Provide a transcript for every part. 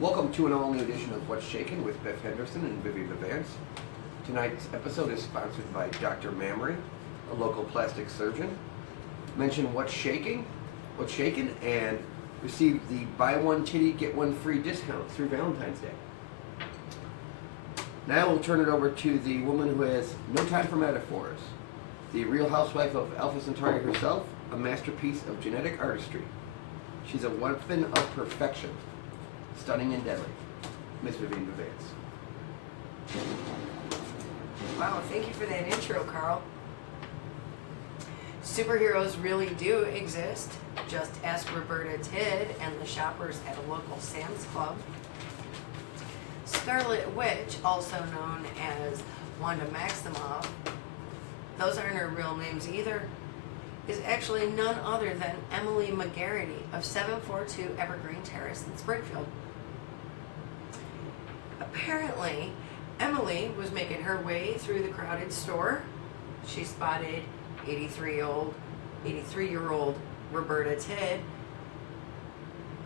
Welcome to an all-new edition of What's Shakin with Beth Henderson and Vivian Vance. Tonight's episode is sponsored by Dr. Mamrie, a local plastic surgeon. Mention What's Shakin, and receive the buy one titty, get one free discount through Valentine's Day. Now we'll turn it over to the woman who has no time for metaphors, the real housewife of Alpha Centauri herself, a masterpiece of genetic artistry. She's a weapon of perfection, stunning and deadly. Miss Vivian Vance. Wow, thank you for that intro, Carl. Superheroes really do exist. Just ask Roberta Tidd and the shoppers at a local Sam's Club. Scarlet Witch, also known as Wanda Maximoff, those aren't her real names either, is actually none other than Emily McGarity of 742 Evergreen Terrace in Springfield. Apparently, Emily was making her way through the crowded store. She spotted 83-year-old Roberta Tidd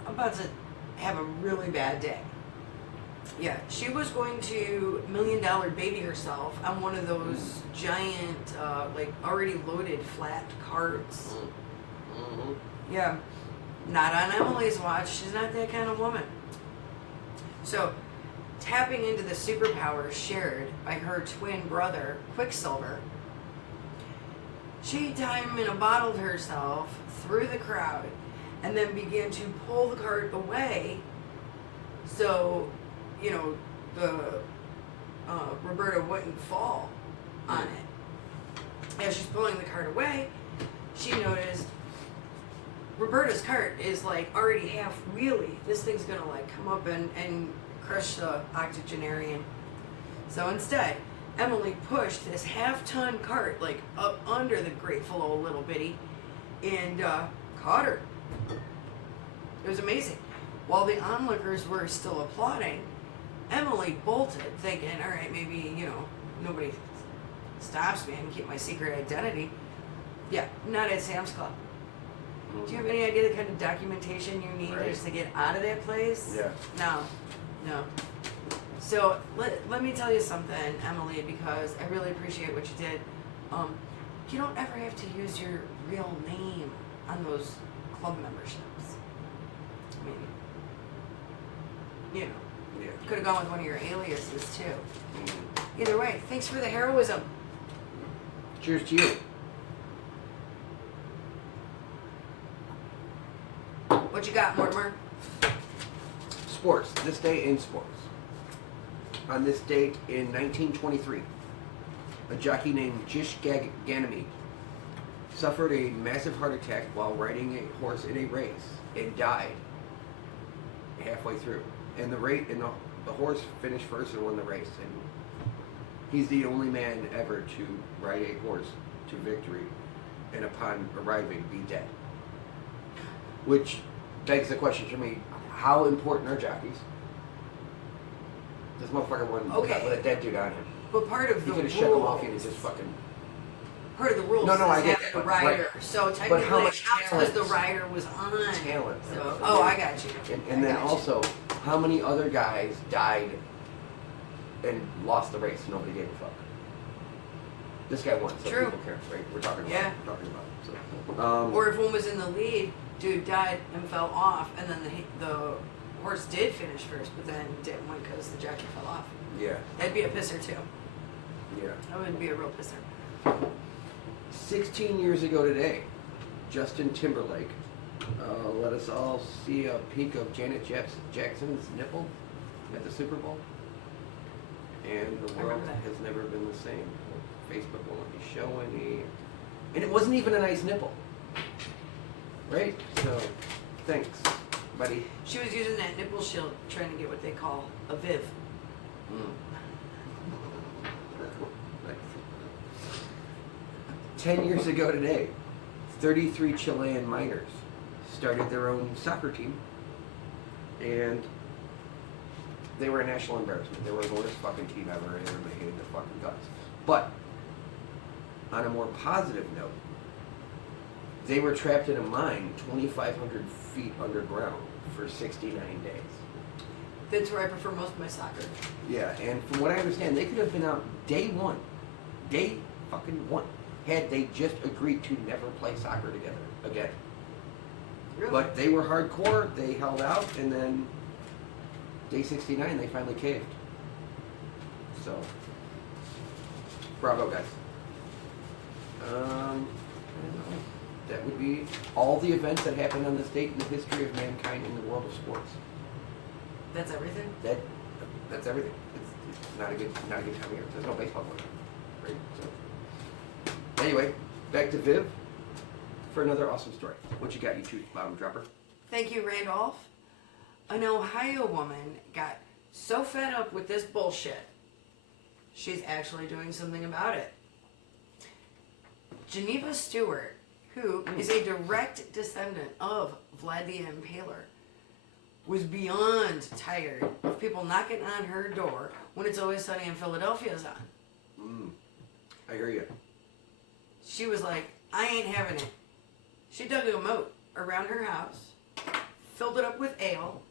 about to have a really bad day. Yeah, she was going to $1 Million Baby herself on one of those giant, already loaded flat carts. Mm-hmm. Yeah, not on Emily's watch. She's not that kind of woman. So, tapping into the superpowers shared by her twin brother, Quicksilver, she bottled herself through the crowd and then began to pull the cart away so, Roberta wouldn't fall on it. As she's pulling the cart away, she noticed Roberta's cart is already half wheelie. This thing's gonna come up and crush the octogenarian. So instead, Emily pushed this half-ton cart up under the grateful old little bitty and caught her. It was amazing. While the onlookers were still applauding, Emily bolted, thinking, all right, maybe, nobody stops me. I can keep my secret identity. Yeah, not at Sam's Club. Do you have any idea the kind of documentation you need just to get out of that place? Yeah. No. So let me tell you something, Emily, because I really appreciate what you did. You don't ever have to use your real name on those club memberships. I mean, Yeah. could have gone with one of your aliases too. Mm-hmm. Either way, thanks for the heroism. Cheers to you. What you got, Mortimer? Sports. This day in sports. On this date in 1923, a jockey named Jish Ganymede suffered a massive heart attack while riding a horse in a race and died halfway through. And the horse finished first and won the race. And he's the only man ever to ride a horse to victory and upon arriving be dead. Which begs the question for me, how important are jockeys? This motherfucker won with a dead dude on him. But part of the He could have rules, shook him off and just fucking... part of the rules No, is I get having that, the rider. right. So But technically how it much counts because talent? the rider was on. Talent. So, I got you. And then I got you. also, how many other guys died and lost the race? Nobody gave a fuck. This guy won, so True. people care, right? We're talking about. Yeah. So, Or if one was in the lead, dude died and fell off, and then the horse did finish first, but then didn't win because the jockey fell off. yeah, That'd be a pisser too. yeah. That would be a real pisser. 16 years ago today, Justin Timberlake let us all see a peek of Janet Jackson's nipple at the Super Bowl. And the world has never been the same. Facebook won't let me show any. And it wasn't even a nice nipple. Right? So, thanks, buddy. She was using that nipple shield trying to get what they call a Viv. 10 years ago today, 33 Chilean miners started their own soccer team, and they were a national embarrassment. They were the worst fucking team ever, and everybody hated their fucking guts. But on a more positive note, they were trapped in a mine 2,500 feet underground for 69 days. That's where I prefer most of my soccer. Yeah, and from what I understand, they could have been out day one. Day fucking one. Had they just agreed to never play soccer together again. Really? But they were hardcore, they held out, and then day 69 they finally caved. So, bravo guys. I don't know. That would be all the events that happened on this date in the history of mankind in the world of sports. That's everything? That's everything. It's not a good time of year. There's no baseball going on. Right? So anyway, back to Viv for another awesome story. What you got, you two bottom dropper? Thank you, Randolph. An Ohio woman got so fed up with this bullshit, she's actually doing something about it. Geneva Stewart, who is a direct descendant of Vlad the Impaler, was beyond tired of people knocking on her door when It's Always Sunny in Philadelphia is on. I hear you. She was like, I ain't having it. She dug a moat around her house, filled it up with ale,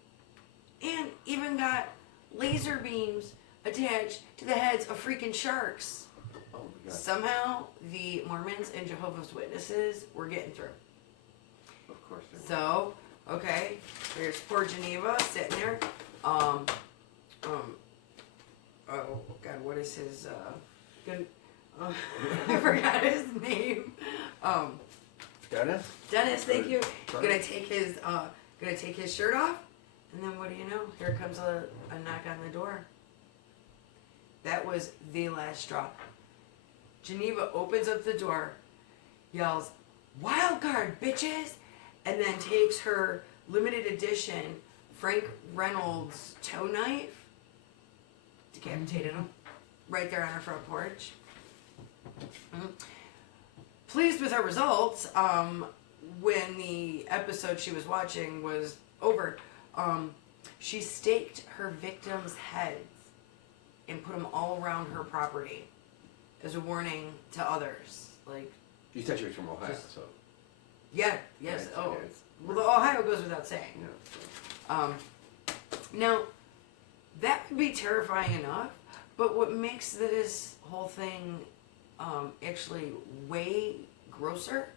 and even got laser beams attached to the heads of freaking sharks. Oh my God. Somehow, the Mormons and Jehovah's Witnesses were getting through. Of course they were. So, okay, there's poor Geneva sitting there. Oh God, what is his? I forgot his name. Dennis? Dennis, thank you. Sorry. Gonna take his shirt off, and then what do you know? Here comes a knock on the door. That was the last straw. Geneva opens up the door, yells, "Wild card, bitches!" and then takes her limited edition Frank Reynolds toe knife, decapitated him, right there on her front porch. Pleased with her results, when the episode she was watching was over, she staked her victims' heads and put them all around her property as a warning to others. Like, You said she was from Ohio, so. yeah, yes, Right, oh, yeah, it's- well, the Ohio goes without saying. Yeah. Now, that would be terrifying enough, but what makes this whole thing actually way grosser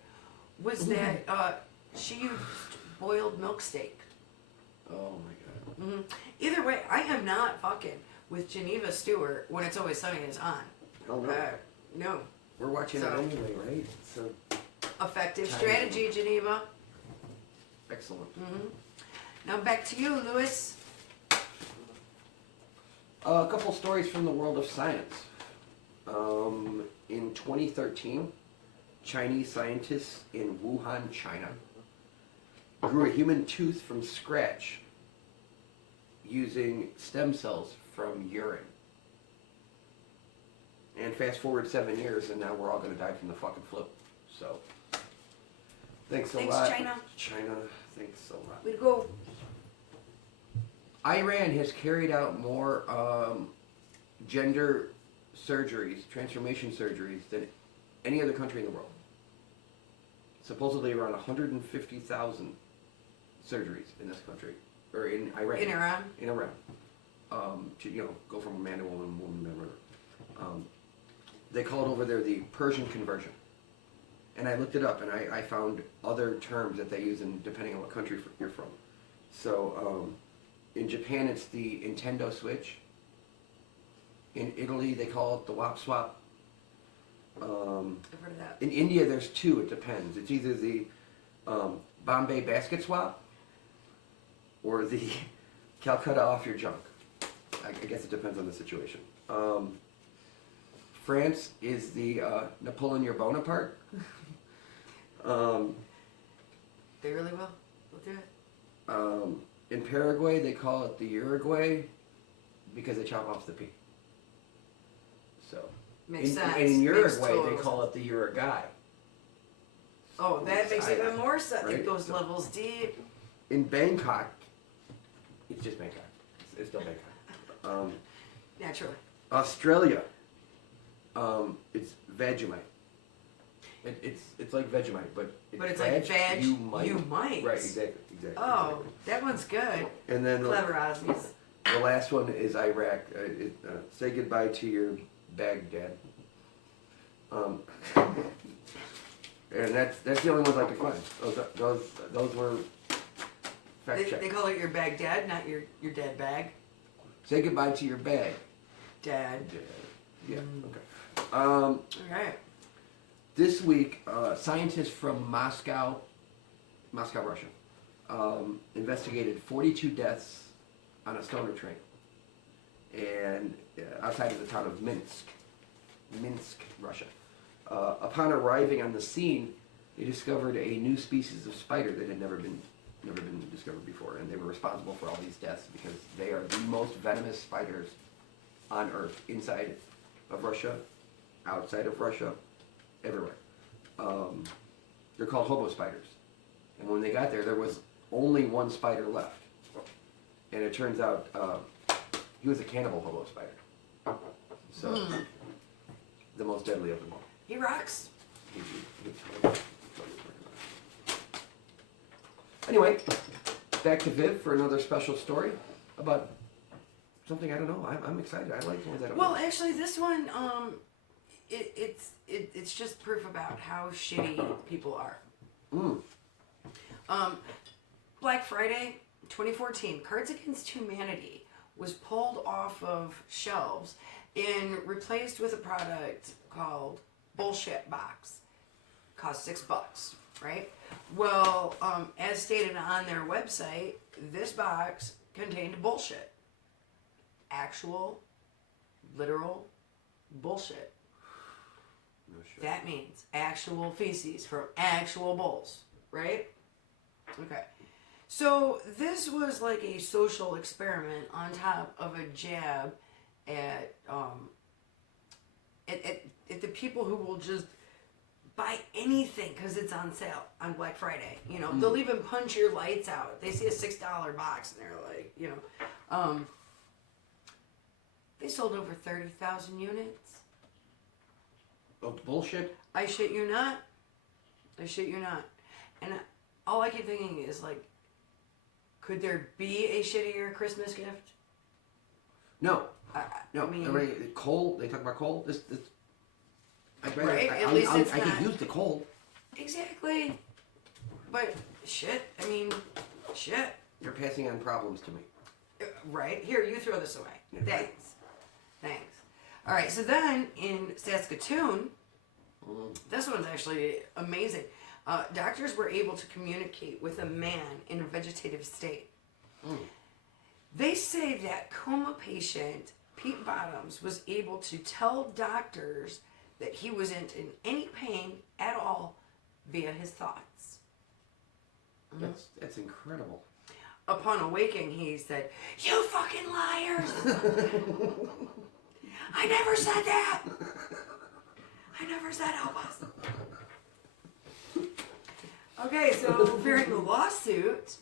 was that she used boiled milk steak. Oh my God. Either way, I am not fucking with Geneva Stewart when It's Always Sunny is on. Oh no. No. We're watching So- it anyway, right? So Effective Time. strategy, Geneva. excellent. Now back to you, Lewis. A couple stories from the world of science. In 2013, Chinese scientists in Wuhan, China, grew a human tooth from scratch using stem cells from urine. And fast forward 7 years, and now we're all going to die from the fucking flu. So, thanks a lot. China. China, thanks a lot. Way to go. Iran has carried out more gender surgeries, transformation surgeries, than any other country in the world. Supposedly around 150,000 surgeries in this country, or in Iran. In Iran. In Iran. To, go from a man to woman, woman to whatever. They call it over there the Persian conversion. And I looked it up, and I found other terms that they use depending on what country you're from. So, in Japan, it's the Nintendo Switch. In Italy, they call it the Wop Swap. I've heard of that. In India, there's two. It depends. It's either the Bombay Basket Swap or the Calcutta Off Your Junk. I guess it depends on the situation. France is the Napoleon Your Bonaparte. They really will. They'll do it. In Paraguay, they call it the Uruguay because they chop off the P. So, Makes sense. And in Makes Uruguay, total they sense. call it the Uruguay. Oh, that makes I- even more sense. right? It goes So- levels deep. In Bangkok, it's just Bangkok. It's still Bangkok. Naturally. Australia, it's Vegemite. It's like Vegemite, but But it's like veg, you might. Right, exactly. Oh, that one's good. And then Clever Aussies. The last one is Iraq. Say goodbye to your Baghdad. And that's the only ones I could find. Those were fact checked. They call it your Baghdad, not your dead bag. Say goodbye to your bag. Dad. Yeah. Okay. All right. This week, scientists from Moscow, Russia, investigated 42 deaths on a stoner train, and outside of the town of Minsk, Russia. Upon arriving on the scene, they discovered a new species of spider that had never been discovered before, and they were responsible for all these deaths because they are the most venomous spiders on Earth, inside of Russia, outside of Russia, everywhere. They're called hobo spiders, and when they got there was only one spider left, and it turns out he was a cannibal hobo spider, so the most deadly of them all. He rocks. Anyway, back to Viv for another special story about something I don't know. I'm excited. I like the ones I don't know. Well, actually, this one, it's just proof about how shitty people are. Black Friday, 2014, Cards Against Humanity was pulled off of shelves and replaced with a product called Bullshit Box. Cost $6, right? Well, as stated on their website, this box contained bullshit. Actual, literal bullshit. No shit. That means actual feces from actual bulls, right? Okay. So this was like a social experiment on top of a jab at the people who will just buy anything because it's on sale on Black Friday. You know, they'll even punch your lights out. They see a $6 box and they're like, you know, they sold over 30,000 units. Of bullshit? I shit you not. I shit you not. And all I keep thinking is like, could there be a shittier Christmas gift? No. I mean, coal. They talk about coal. This. Right. At least it's I not. could use the coal. Exactly. But shit. I mean, shit. You're passing on problems to me. Right. Here, you throw this away. Yeah. Thanks. All right. So then in Saskatoon, this one's actually amazing. Doctors were able to communicate with a man in a vegetative state. They say that coma patient Pete Bottoms was able to tell doctors that he wasn't in any pain at all via his thoughts. That's incredible. Upon awaking, he said, "You fucking liars! I never said that! I never said it was." Okay, so fearing the lawsuit,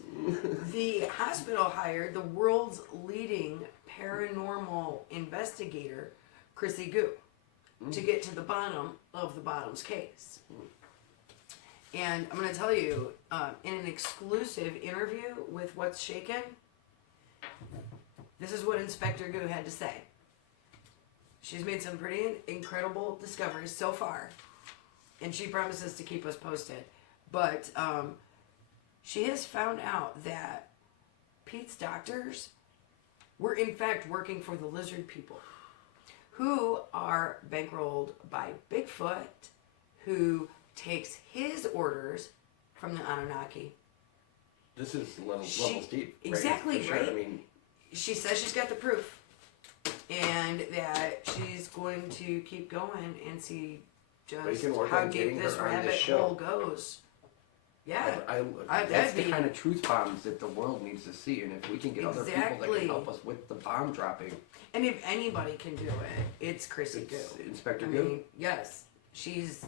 the hospital hired the world's leading paranormal investigator, Chrissy Goo, to get to the bottom of the Bottoms case. And I'm going to tell you, in an exclusive interview with What's Shakin, this is what Inspector Goo had to say. She's made some pretty incredible discoveries so far, and she promises to keep us posted. But she has found out that Pete's doctors were in fact working for the lizard people, who are bankrolled by Bigfoot, who takes his orders from the Anunnaki. This is levels deep. Exactly, right? For sure. right? I mean, she says she's got the proof, and that she's going to keep going and see just how deep this rabbit hole goes. Yeah, that's the kind of truth bombs that the world needs to see, and if we can get other people that can help us with the bomb dropping. And if anybody can do it, it's Chrissy Goo. Inspector Goo? Yes. She's,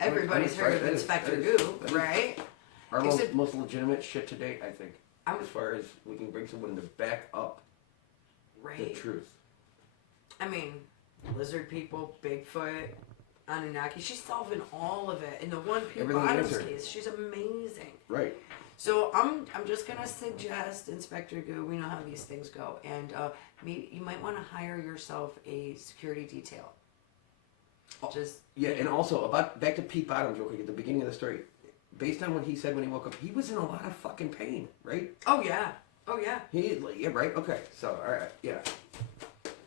everybody's heard of Inspector Goo, right? Our most legitimate shit to date, I think. As far as we can bring someone to back up the truth. Lizard people, Bigfoot, Anunnaki. She's solving all of it in the one Pete Everything Bottoms answered. case. She's amazing. Right. So I'm just gonna suggest Inspector Goo. We know how these things go, and maybe you might want to hire yourself a security detail. Just Yeah, and also back to Pete Bottoms real quick at the beginning of the story. Based on what he said when he woke up, he was in a lot of fucking pain, right? oh yeah. Yeah, right. Okay, so all right, yeah.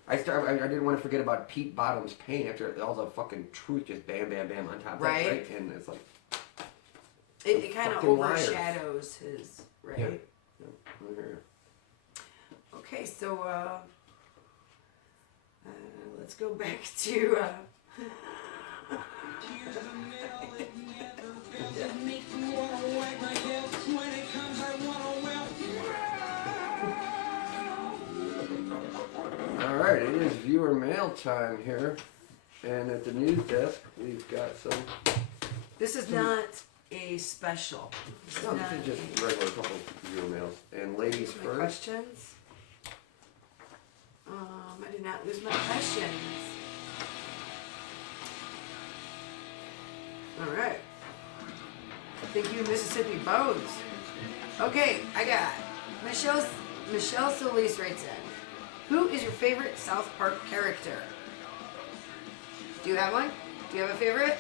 I didn't want to forget about Pete Bottoms' pain after all the fucking truth just bam, bam, bam on top of it, right? And it's like it kind of fucking liars. overshadows his right. Yeah. Okay, so let's go back to. All right, it is viewer mail time here, and at the news desk we've got some. This is not a special. This No, is not this is just regular couple viewer mails. And ladies my first. questions. I did not lose my questions. All right. Thank you, Mississippi Bones. Okay, I got Michelle Solis writes in. Who is your favorite South Park character? Do you have one? Do you have a favorite?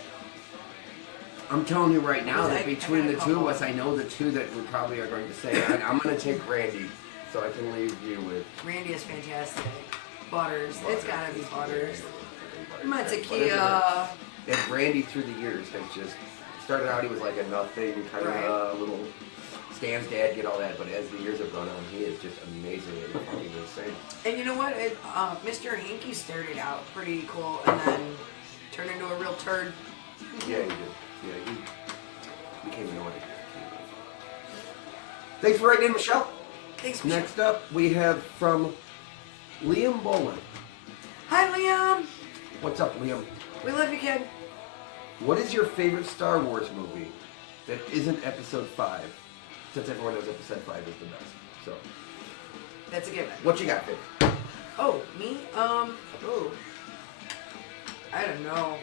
I'm telling you right now that I between got a the two of couple. us, I know the two that we probably are going to say. I'm going to take Randy, so I can leave you with. Randy is fantastic. Butters. It's gotta be Butters. Butters. Matakia. And Randy through the years has just started out. He was like a nothing kind of little Stan's dad, get all that. But as the years have gone on, he is just amazing and fucking insane. And you know what? Mr. Hanky started out pretty cool and then turned into a real turd. Yeah, he did. Yeah, he became annoying. Thanks for writing in, Michelle. Thanks, Michelle. Next up, we have from Liam Boland. Hi, Liam. What's up, Liam? We love you, kid. What is your favorite Star Wars movie that isn't Episode 5? Since everyone knows Episode 5 is the best. So, That's a given. what you got, babe? Oh, me? I don't know.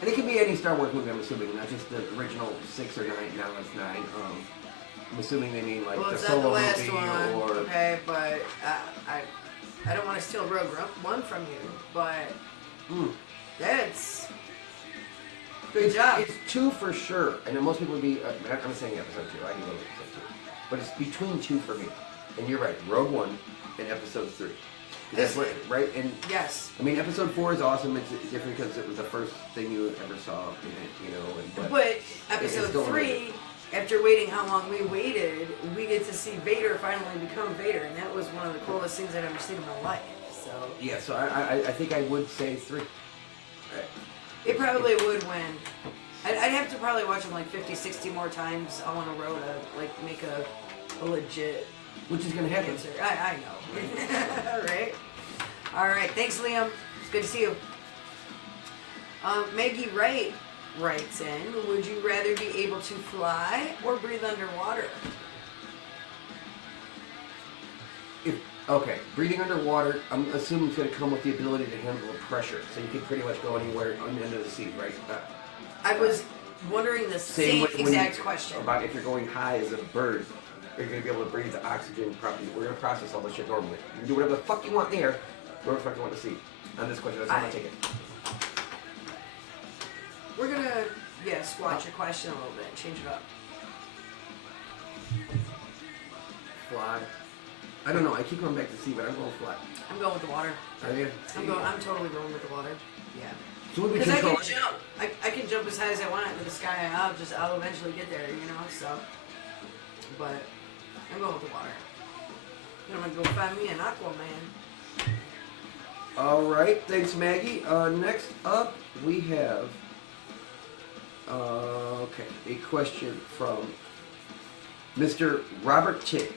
And it can be any Star Wars movie, I'm assuming, not just the original 6 or 9, now it's 9. I'm assuming they mean like Well, the it's not the solo last movie one, or... okay, but I don't want to steal Rogue One from you, but that's good job. It's 2 for sure, and then most people would be. I'm saying Episode 2. I can go with Episode 2, but it's between 2 for me. And you're right, Rogue One and Episode 3. That's what, right? And yes. I mean, Episode 4 is awesome. It's different because it was the first thing you ever saw in it, you know. And, but Episode 3, after waiting how long we waited, we get to see Vader finally become Vader, and that was one of the coolest things I've ever seen in my life. So yeah, so I think I would say 3. it probably would win. I'd have to probably watch them like 50, 60 more times all in a row to like make a legit Which is going to happen. answer. I know. Right? All right. Thanks, Liam. It's good to see you. Maggie Wright writes in, would you rather be able to fly or breathe underwater? Okay, breathing underwater, I'm assuming it's going to come with the ability to handle the pressure. So you can pretty much go anywhere on the end of the sea, right? I was wondering the same exact question. About if you're going high as a bird, you're going to be able to breathe the oxygen properly. We're going to process all this shit normally. You can do whatever the fuck you want in the air, whatever the fuck you want to see. On this question, that's how I'm going to take it. We're going to, squat your question a little bit and change it up. Fly. I don't know. I keep going back to sea, but I'm going to fly. I'm going with the water. Are you? I'm totally going with the water. Yeah. So what do we Because I control? can jump. I can jump as high as I want into the sky. I'll eventually get there, you know. So, but I'm going with the water. I'm gonna go find me an Aquaman. All right. Thanks, Maggie. Next up, we have a question from Mr. Robert Tick.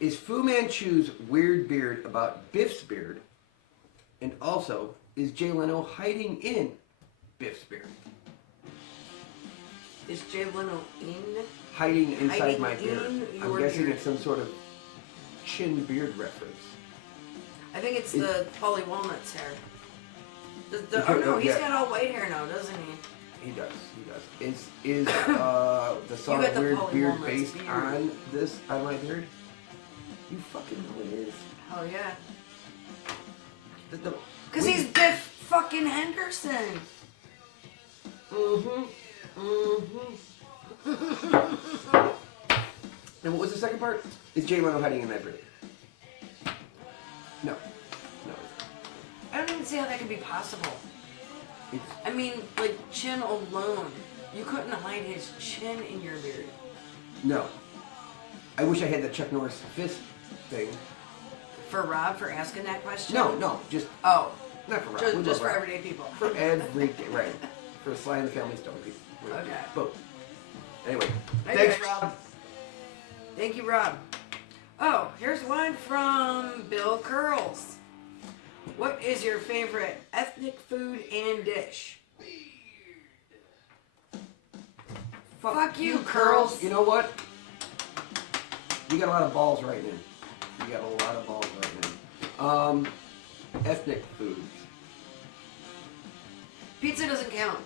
Is Fu Manchu's weird beard about Biff's beard? And also, is Jay Leno hiding in Biff's beard? Is Jay Leno in? Hiding inside Hiding my beard. in I'm your guessing beard. it's some sort of chin beard reference. I think it's the Paulie Walnuts hair. Okay, Oh no, he's yeah. got all white hair now, doesn't he? He does. Is the song got the Weird Polly Beard Walnuts based beard. on this, on my beard? You fucking know it is. Hell yeah. The, Because he's Biff fucking Henderson. And what was the second part? Is Jay Leno hiding in that beard? No. I don't even see how that could be possible. It's, I mean, like, chin alone. You couldn't hide his chin in your beard. no. I wish I had the Chuck Norris fist thing. For Rob, for asking that question? No, just Oh, not for Rob. just, We just love for Rob. everyday people. For every day, right? For Sly and the Family Stone people. Okay. Boom. Anyway, Okay, thanks, Rob. Thank you, Rob. Oh, here's one from Bill Kerls. What is your favorite ethnic food and dish? Fuck you, Kerls. You know what? You got a lot of balls right now. You got a lot of balls right now. Ethnic foods. Pizza doesn't count.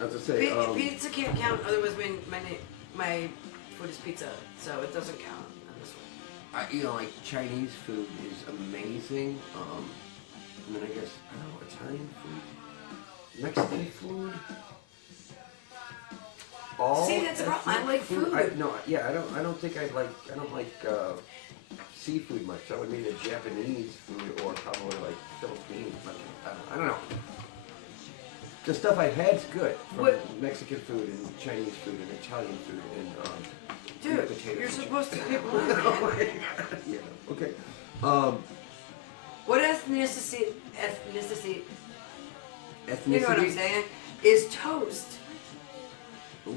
As I say, Pizza can't count, otherwise my food is pizza, so it doesn't count on this one. like Chinese food is amazing. And then I guess, I don't know, Italian food, Mexican food. All See, that's the problem. I like food. I don't think I don't like seafood much. I would mean a Japanese food or probably like Philippines. I don't know. The stuff I've had's good. From Mexican food and Chinese food and Italian food and Dude, potatoes. you're and supposed to shit. pick one, man. Oh my God. Yeah. Okay. What ethnicity, Ethnicity. you know what I'm saying, is toast. Ooh,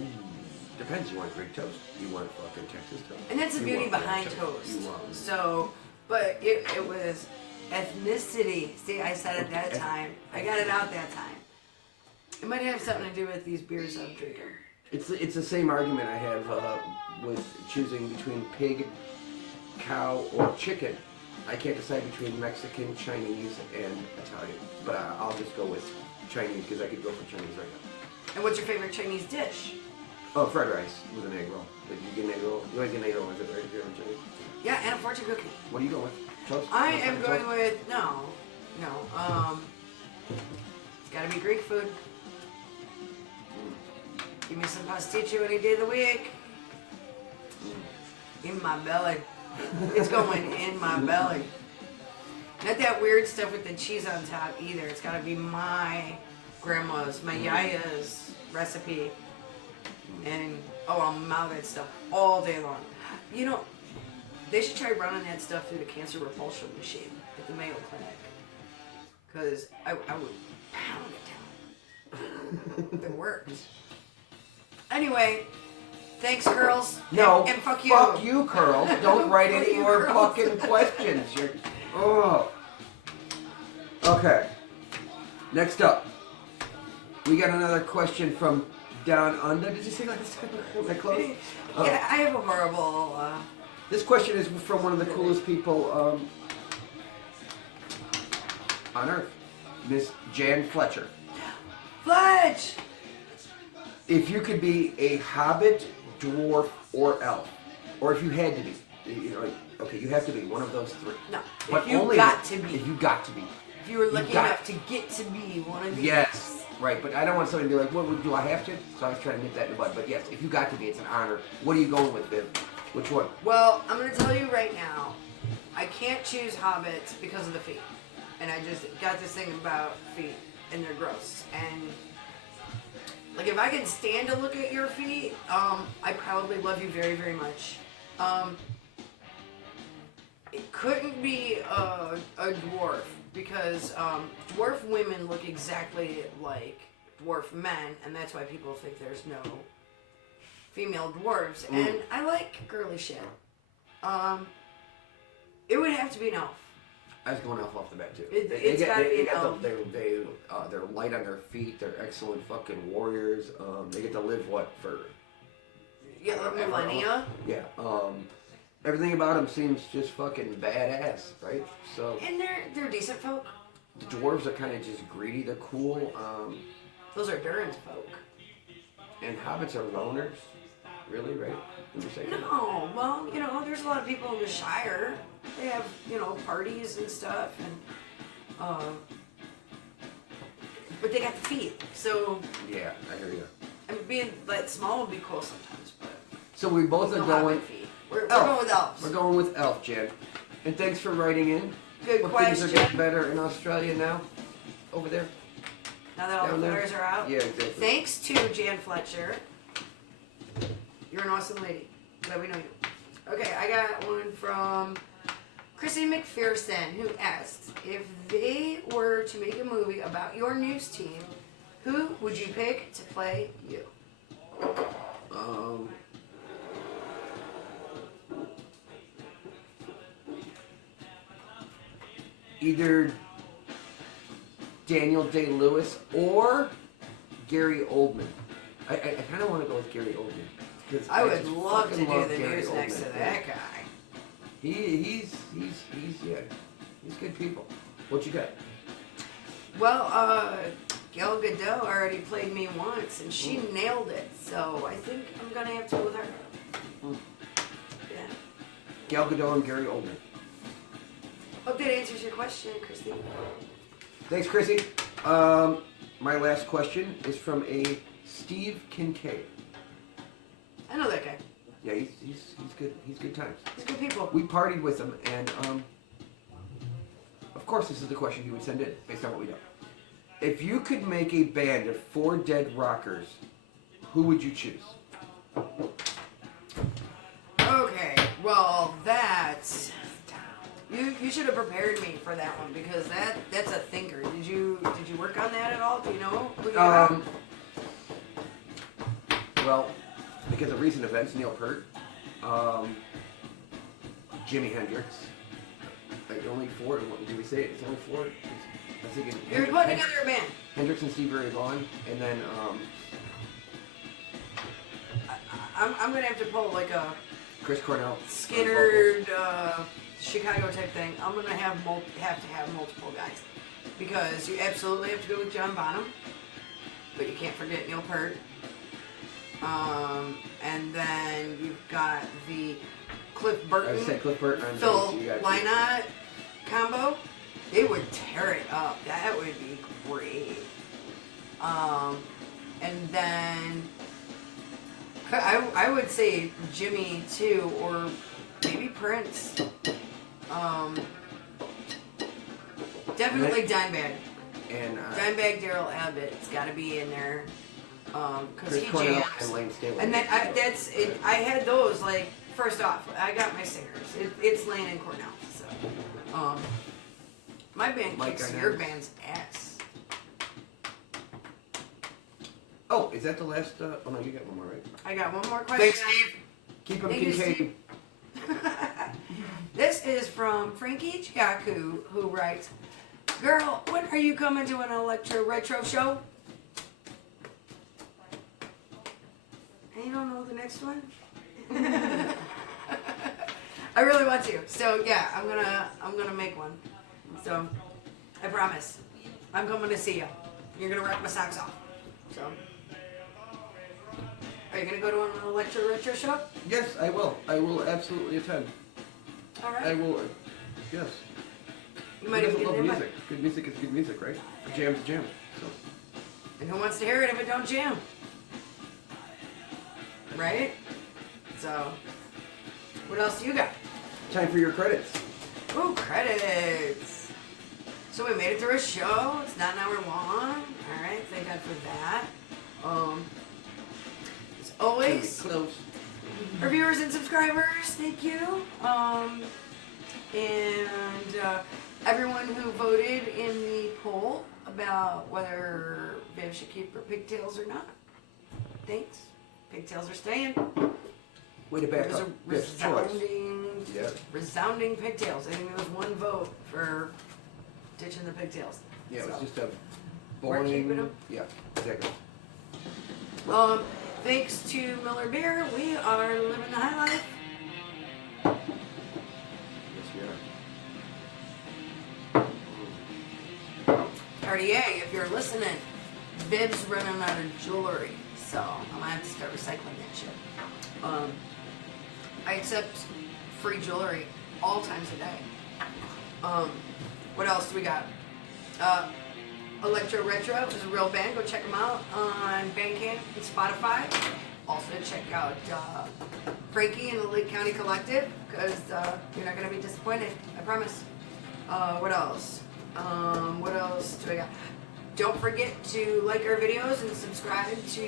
depends. You want Greek toast? You want fucking Texas toast? And that's the You beauty want behind white toast. You want. So, but it was ethnicity. See, I said it that time. I got it out that time. It might have something to do with these beers I'm drinking. It's the same argument I have with choosing between pig, cow, or chicken. I can't decide between Mexican, Chinese, and Italian. But I'll just go with Chinese because I could go for Chinese right now. And what's your favorite Chinese dish? Oh, fried rice with an egg roll. Like you get an egg roll. You always get an egg roll, is it right? If you're on Chinese. Yeah, and a fortune cookie. What are you going with? Toast? I You want am fucking going toast? with no. It's gotta be Greek food. Give me some pasticcio any day of the week. In my belly. It's going in my belly. Not that weird stuff with the cheese on top either. It's gotta be my grandma's, my yaya's recipe. And I'll mouth that stuff all day long. You know, they should try running that stuff through the cancer repulsion machine at the Mayo Clinic. Because I would pound it down. It works. Anyway, thanks, Kerls. No. And fuck you. Fuck you, Curls. Don't write Fuck any you, more Curls. fucking questions. Oh. Okay. Next up, we got another question from Down Under. Did you say last time? Am I close? Yeah, I have a horrible. This question is from one of the coolest people on Earth, Miss Jan Fletcher. Fletch! If you could be a hobbit, dwarf, or elf, or if you had to be, okay, you have to be one of those three. No, But if you only got to be. If you got to be. If you were lucky got- enough to get to be one of these. Yes, right. But I don't want somebody to be like, "What do I have to?" So I was trying to nip that in the bud. But yes, if you got to be, it's an honor. What are you going with, Viv? Which one? Well, I'm going to tell you right now, I can't choose hobbits because of the feet. And I just got this thing about feet, and they're gross. And, like, if I could stand to look at your feet, I probably love you very, very much. It couldn't be a dwarf, because dwarf women look exactly like dwarf men, and that's why people think there's no female dwarves. And I like girly shit. It would have to be an elf. I was going off the bat too. It's gotta be an elf. They're light on their feet. They're excellent fucking warriors. They get to live for Yeah, like forever. millennia. Yeah. Everything about them seems just fucking badass, right? So And they're decent folk. the dwarves are kind of just greedy. They're cool. Those are Durin's folk. And hobbits are loners. Really, right? Would you say? No, well, there's a lot of people in the Shire. They have, parties and stuff, and but they got the feet. So Yeah, I hear you. being that small would be cool sometimes, but So we both are no going. hobbit feet. We're Elf. going with elves. We're going with elf, Jen. And thanks for writing in. Good What question. things are getting better in Australia now? Over there? Now that all Down the there? flares are out. Yeah, exactly. Thanks to Jan Fletcher. You're an awesome lady. Glad we know you. Okay, I got one from Chrissy McPherson, who asks, if they were to make a movie about your news team, who would you pick to play you? Either Daniel Day-Lewis or Gary Oldman. I kind of want to go with Gary Oldman. 'Cause I would just love to fucking do love the Gary news next Oldman. to that guy. He's good people. What you got? Well, Gal Gadot already played me once, and she nailed it. So I think I'm gonna have to go with her. Yeah. Gal Gadot and Gary Oldman. Hope that answers your question, Christy. Thanks, Chrissy. My last question is from a Steve Kincaid. I know that guy. Yeah, he's good. He's good times. He's good people. We partied with him, and of course, this is the question he would send in based on what we know. If you could make a band of 4 dead rockers, who would you choose? Okay, well that's you should have prepared me for that one because that's a thinker. Did you work on that at all? Do you know? Who you have? Well, because of recent events, Neil Peart, Jimi Hendrix. Like only 4. Did we say it? It's only 4. I think You're putting together a band. Hendrix and Stevie Ray Vaughan, and then I'm gonna have to pull like a Chris Cornell. Skinner, Chicago type thing. I'm gonna have to have multiple guys because you absolutely have to go with John Bonham, but you can't forget Neil Peart. And then you've got the Cliff I Burton, would say Cliff Burton and Phil bass, you got- Lynott combo. They would tear it up. That would be great. And then I would say Jimmy too, or maybe Prince. Definitely Dimebag. And Dimebag Daryl Abbott's got to be in there. Because Chris he Cornell jams. and Lane Staley. And then that's it. I had those like first off. I got my singers. It's Lane and Cornell. So, my band Mike kicks Arnaz. your band's ass. Oh, is that the last? Oh no, you got one more, right? I got one more question. Thanks, Steve. Keep him Thank you, Kincaid. Steve. This is from Frankie Chiaku, who writes, "Girl, when are you coming to an electro retro show?" And you don't know the next one? I really want to. So yeah, I'm gonna make one. So I promise. I'm coming to see you. You're gonna rock my socks off. So are you gonna go to an electro retro show? Yes, I will. I will absolutely attend. All right. I will. Yes. You might Who even doesn't get love an invite. music? Good music is good music, right? A jam's a jam. So. And who wants to hear it if it don't jam? Right? So, what else do you got? Time for your credits. Ooh, credits. So we made it through a show. It's not an hour long. All right, thank God for that. As always, Close. our viewers and subscribers, thank you. And everyone who voted in the poll about whether Viv should keep her pigtails or not. Thanks. Pigtails are staying. Way to back It was up. a Yes, choice. resounding, resounding pigtails. I think there was one vote for ditching the pigtails. Yeah, it was So, just a We're keeping boring. them? Yeah, exactly. Thanks to Miller Beer, we are living the high life. Yes, we are. RDA, if you're listening, Viv's running out of jewelry, so I'm gonna have to start recycling that shit. I accept free jewelry all times a day. What else do we got? Electro Retro is a real band. Go check them out on Bandcamp and Spotify. Also check out Frankie and the Lake County Collective, because you're not going to be disappointed. I promise. What else? What else do I got? Don't forget to like our videos and subscribe to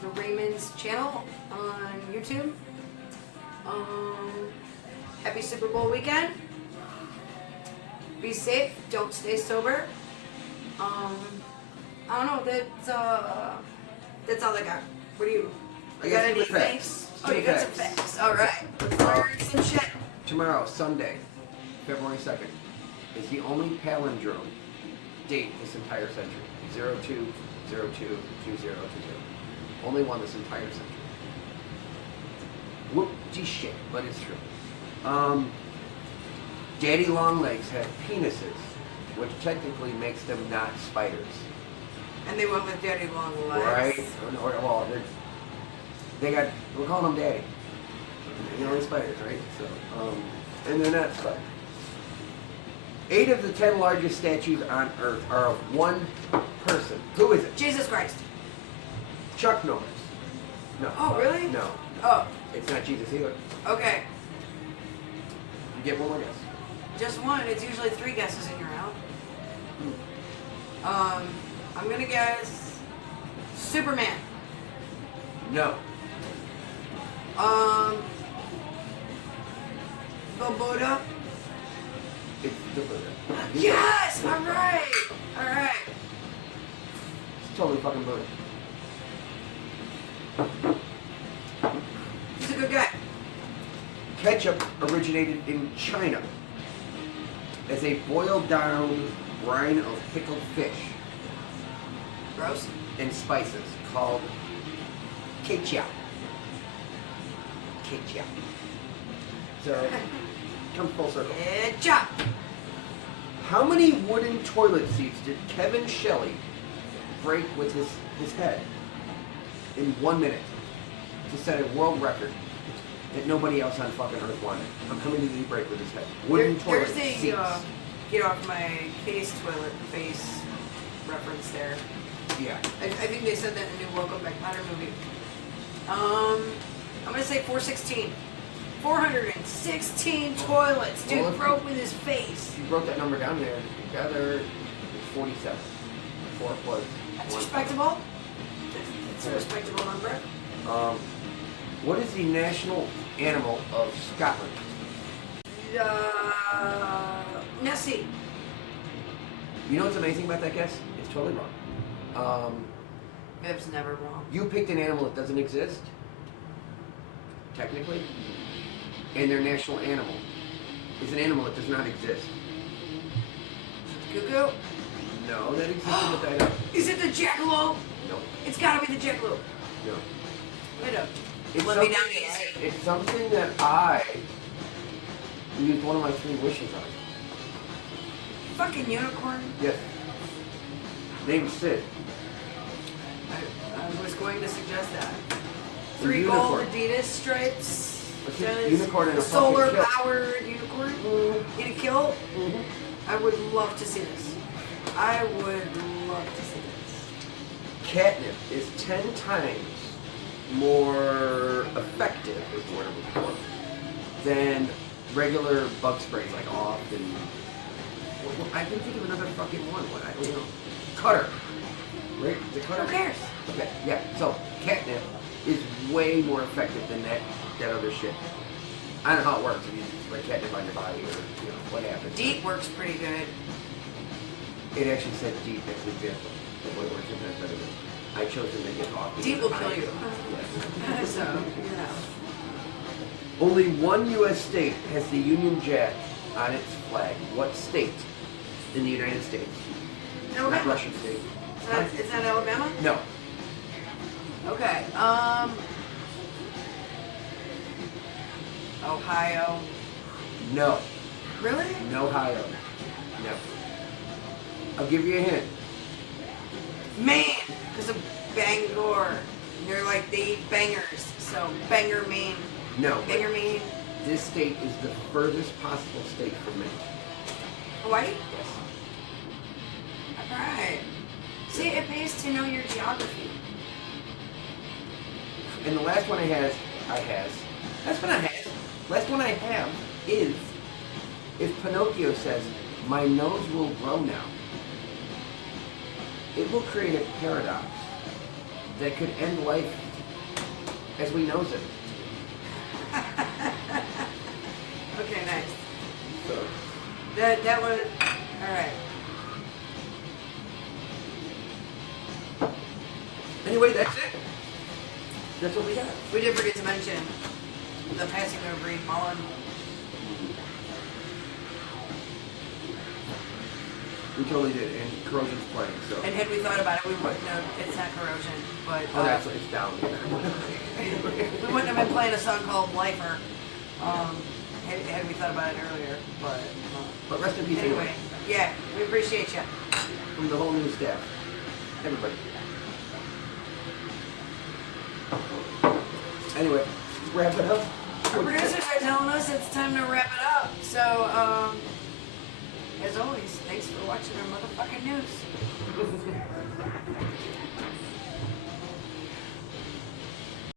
the Raymond's channel on YouTube. Happy Super Bowl weekend. Be safe. Don't stay sober. I don't know. That's all I got. What do you? I got got any some facts. facts? Oh, you got some facts. All right. Let's learn some shit. Tomorrow, Sunday, February 2nd, is the only palindrome date this entire century. 02022020. Only one this entire century. Whoop-de shit, but it's true. Daddy longlegs have penises, which technically makes them not spiders. And they went with Daddy Long Legs. Right? Well, we're calling them daddy. You know, they're spiders, right? So, and they're not spiders. 8 of the 10 largest statues on Earth are of one person. Who is it? Jesus Christ. Chuck Norris. No. Oh, really? No. Oh, It's not Jesus either. okay. You get one more guess. Just one. It's usually 3 guesses and you're out. I'm gonna guess Superman. No. The Buddha. It's the Buddha. Yes! Alright! Alright. It's totally fucking Buddha. He's a good guy. Ketchup originated in China as a boiled down brine of pickled fish Gross. and spices called ketchup. Ketchup. So, come full circle. Good job. How many wooden toilet seats did Kevin Shelley break with his head in 1 minute to set a world record that nobody else on fucking Earth wanted? I'm coming to the break with his head. Wooden toilet There's seats. a get off my case toilet face reference there. Yeah. I think they said that in the new Welcome Back Potter movie. I'm gonna say 416. 416 toilets. Dude Well, if broke with his face. You broke that number down there. Together, it's 47. 4 plus That's 1. respectable. That's a respectable number. What is the national animal of Scotland? Nessie. You know what's amazing about that guess? It's totally wrong. Viv's never wrong. You picked an animal that doesn't exist, technically, and their national animal is an animal that does not exist. Cuckoo? No, that existed, but that Is it the jackalope? no, It's gotta be the jackalope. no. Wait up. It's Let me something, down easy. it's something that I used one of my 3 wishes on. Fucking unicorn. Yes. Named Sid. I was going to suggest that. A 3 gold unicorn. Adidas stripes. A Says unicorn and a fucking solar kilt. powered unicorn Mm-hmm. in a kilt. Mm-hmm. I would love to see this. I would love to see this. Catnip is 10 times more effective, is the word I'm looking for, than regular bug sprays like off and I can think of another fucking one. What I don't know. Cutter. Right? Is it Cutter? Who cares? Okay, yeah. So catnip is way more effective than that other shit. I don't know how it works. If you spray catnip on your body or what happens. Deep works pretty good. It actually said deep as an example of what it works sometimes better than. I chose to make it off. Deep will kill you. Yes. So, you know. Only one U.S. state has the Union Jack on its flag. What state in the United States? Not Alabama. Russian state. Is that Alabama? No. Okay. Ohio. No. Really? No Ohio. No. I'll give you a hint. Maine, because of Bangor. They're like, they eat bangers. So, Bangor, Maine. No, Bangor, Maine. this state is the furthest possible state from Maine. Hawaii? Yes. Alright. See, it pays to know your geography. And the last one last one I have is, if Pinocchio says, my nose will grow now, it will create a paradox that could end life as we knows it. Okay, nice. So, That was, alright. anyway, that's it. That's what we got. We did forget to mention the passing of Reed Mullen. We totally did, and Corrosion's playing, so. And had we thought about it, we wouldn't have, it's not corrosion, but Oh, that's it's down here. we wouldn't have been playing a song called Lifer, had we thought about it earlier, but But rest in peace anyway, yeah, we appreciate you. from the whole new staff. Everybody. Anyway, wrap it up. Our producers are telling us it's time to wrap it up, so, as always, thanks for watching our motherfucking news.